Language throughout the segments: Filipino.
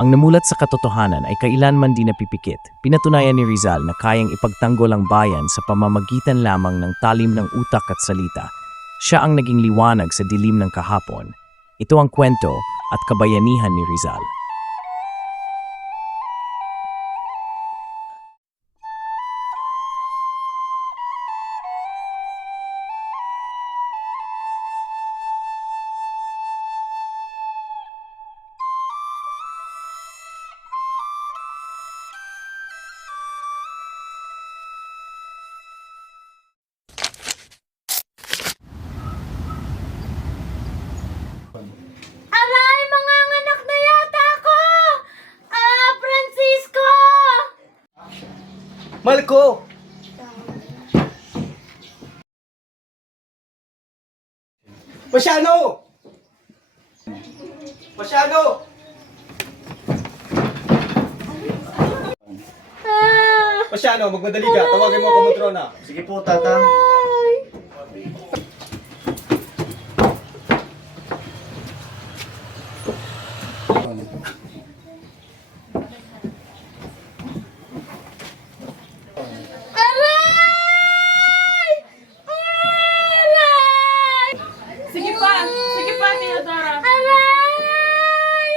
Ang namulat sa katotohanan ay kailanman di napipikit. Pinatunayan ni Rizal na kayang ipagtanggol ang bayan sa pamamagitan lamang ng talim ng utak at salita. Siya ang naging liwanag sa dilim ng kahapon. Ito ang kwento at kabayanihan ni Rizal. Aray! Manganganak na yata ako! Francisco! Malco! Pasyano! Pasyano! Pasyano, magmadali ka. Tawagin mo ako Matrona. Sige po, Tatang. Aray! Aray! Sige pa, Teodora. Aray!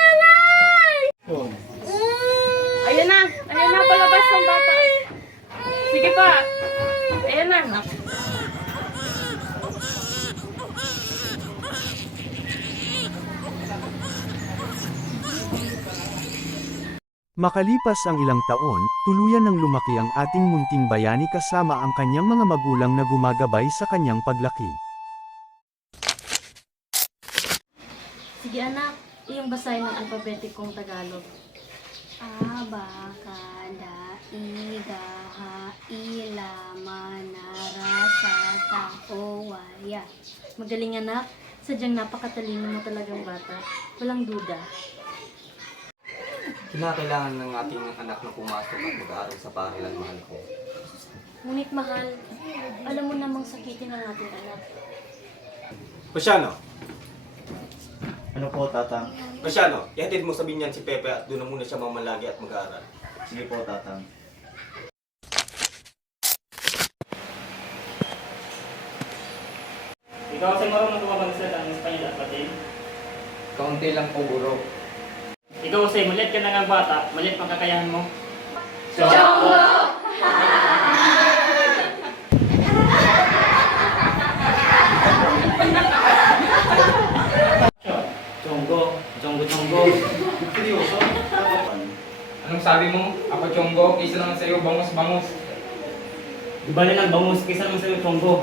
Aray! Ayan na, palabas ng bata. Sige pa, ayan na. Makalipas ang ilang taon, tuluyan ng lumaki ang ating munting bayani kasama ang kanyang mga magulang na gumagabay sa kanyang paglaki. Sige anak, iyong basahin ng alpabetikong Tagalog. A, B, K, D, I, G, H, I, L, M, N, R, S, T, U, Y. Magaling anak, sadyang napakatalino mo talagang bata. Walang duda. Kinakailangan ng ating anak na pumasok at mag-aaral sa paaralan, mahal ko. Ngunit mahal, alam mo namang sakitin ang ating anak. Pasyano! Ano po, Tatang? Pasyano, ihatid mo sa binyan si Pepe at doon na muna siya mamalagi at mag-aaral. Sige po, Tatang. Ikaw kasi marunong tumabagsa ng Espanyol at Latin. Kaunti lang po, guro. Ikaw kasi maliit ka na nga bata, maliit pang kakayahan mo. Chonggo. Seryoso? Anong sabi mo? Ako Chonggo, kaysa naman sa'yo, bangus-bangus. Di ba ng bangus kaysa naman sa'yo, Chonggo?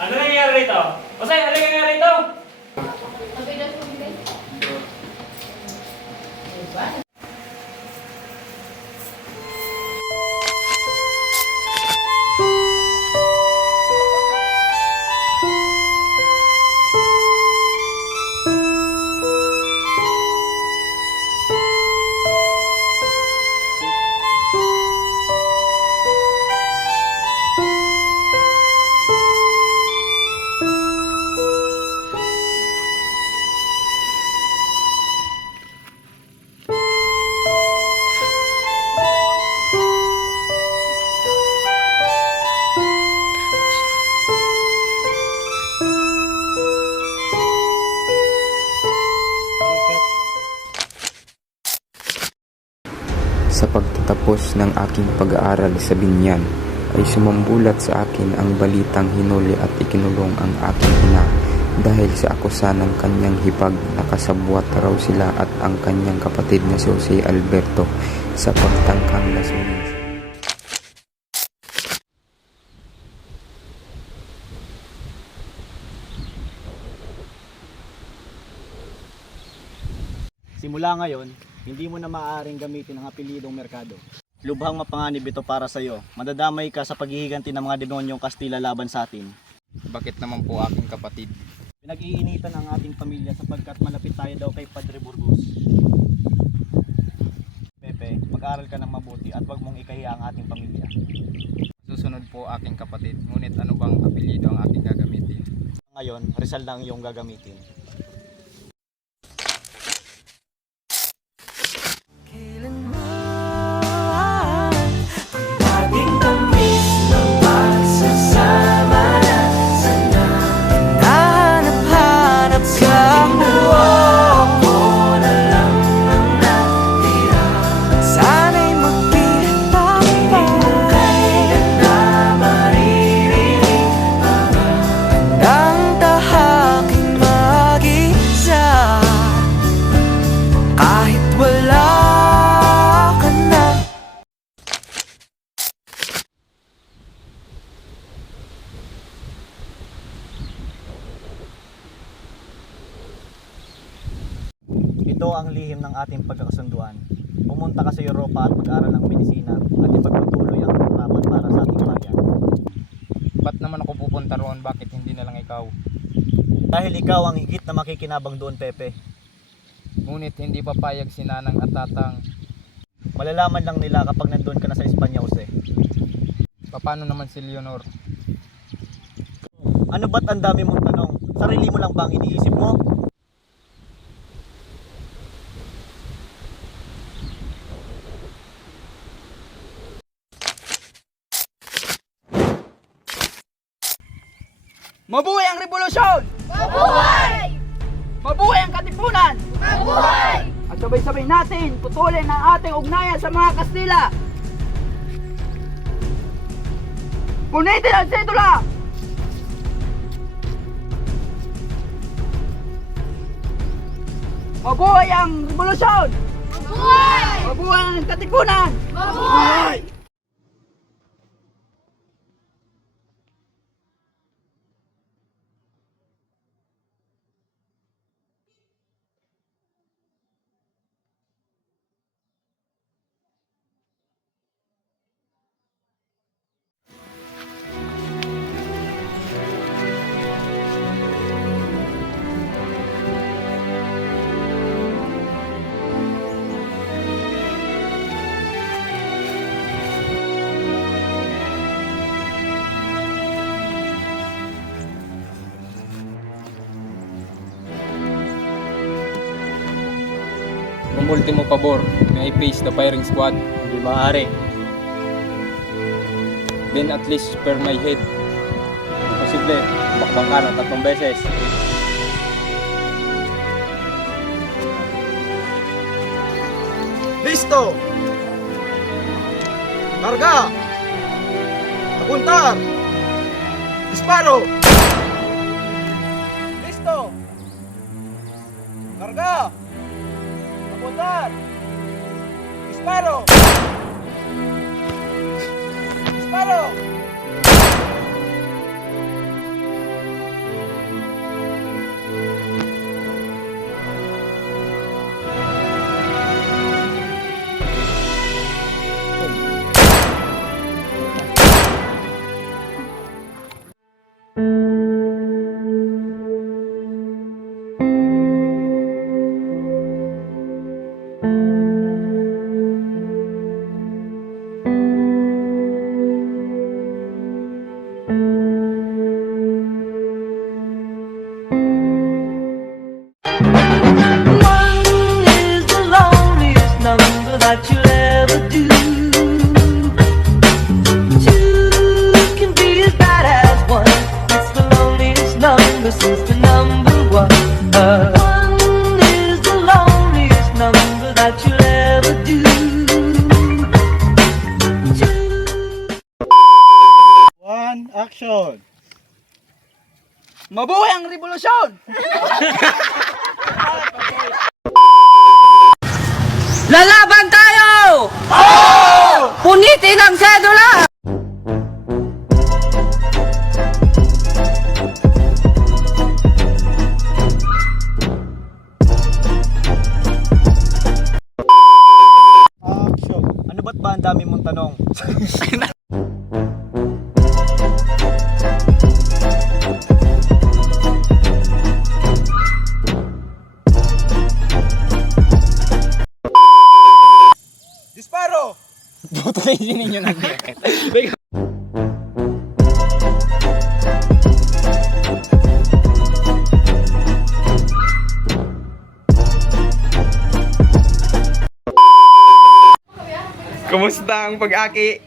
Ano nangyayari rito? Osay, ano nangyayari rito? Sa pagtatapos ng aking pag-aaral sa binyan, ay sumambulat sa akin ang balitang hinuli at ikinulong ang aking ina dahil sa akusa ng kanyang hipag na kasabwat raw sila at ang kanyang kapatid na si Jose Alberto sa pagtangkang lasunin. Simula ngayon, hindi mo na maaaring gamitin ang apelidong Mercado. Lubhang mapanganib ito para sa iyo. Madadamay ka sa paghihiganti ng mga demonyong Kastila laban sa atin. Bakit naman po aking kapatid? Pinag-iinitan ang ating pamilya sapagkat malapit tayo daw kay Padre Burgos. Pepe, mag-aral ka ng mabuti at huwag mong ikahiya ang ating pamilya. Susunod po aking kapatid. Ngunit ano bang apelyido ang aking gagamitin? Ngayon, Rizal na ang iyong gagamitin. Ito ang lihim ng ating pagkakasunduan. Pumunta ka sa Europa at mag-aral ng medisina at ipagpatuloy ang harapan para sa ating bayan. Ba't naman ako pupunta roon? Bakit hindi na lang ikaw? Dahil ikaw ang higit na makikinabang doon, Pepe. Ngunit hindi papayag si Nanang at Tatang. Malalaman lang nila kapag nandun ka na sa Espanya, Jose. Paano naman si Leonor? Ano ba't ang dami mong tanong? Sarili mo lang ba ang iniisip mo? Mabuhay ang revolusyon! Mabuhay! Mabuhay ang katipunan! Mabuhay! At sabay-sabay natin putulin ang ating ugnayan sa mga Kastila! Punitin ang sedula! Mabuhay ang revolusyon! Mabuhay! Mabuhay ang katipunan! Mabuhay! Umultimo pabor, may I face the firing squad? Hindi maaari. Then at least spare my head. Posible, bakbang ka ng 3 beses. Listo! Karga! Apuntar! Disparo! Listo! Karga! Apuntar! Disparo! Disparo! Action! Mabuhay ang revolusyon! Lalaban tayo! Punitin ang sedula! Action! Ano ba't ba ang dami mong tanong? Disparo! Buto na ninyo ng ang pag-aki.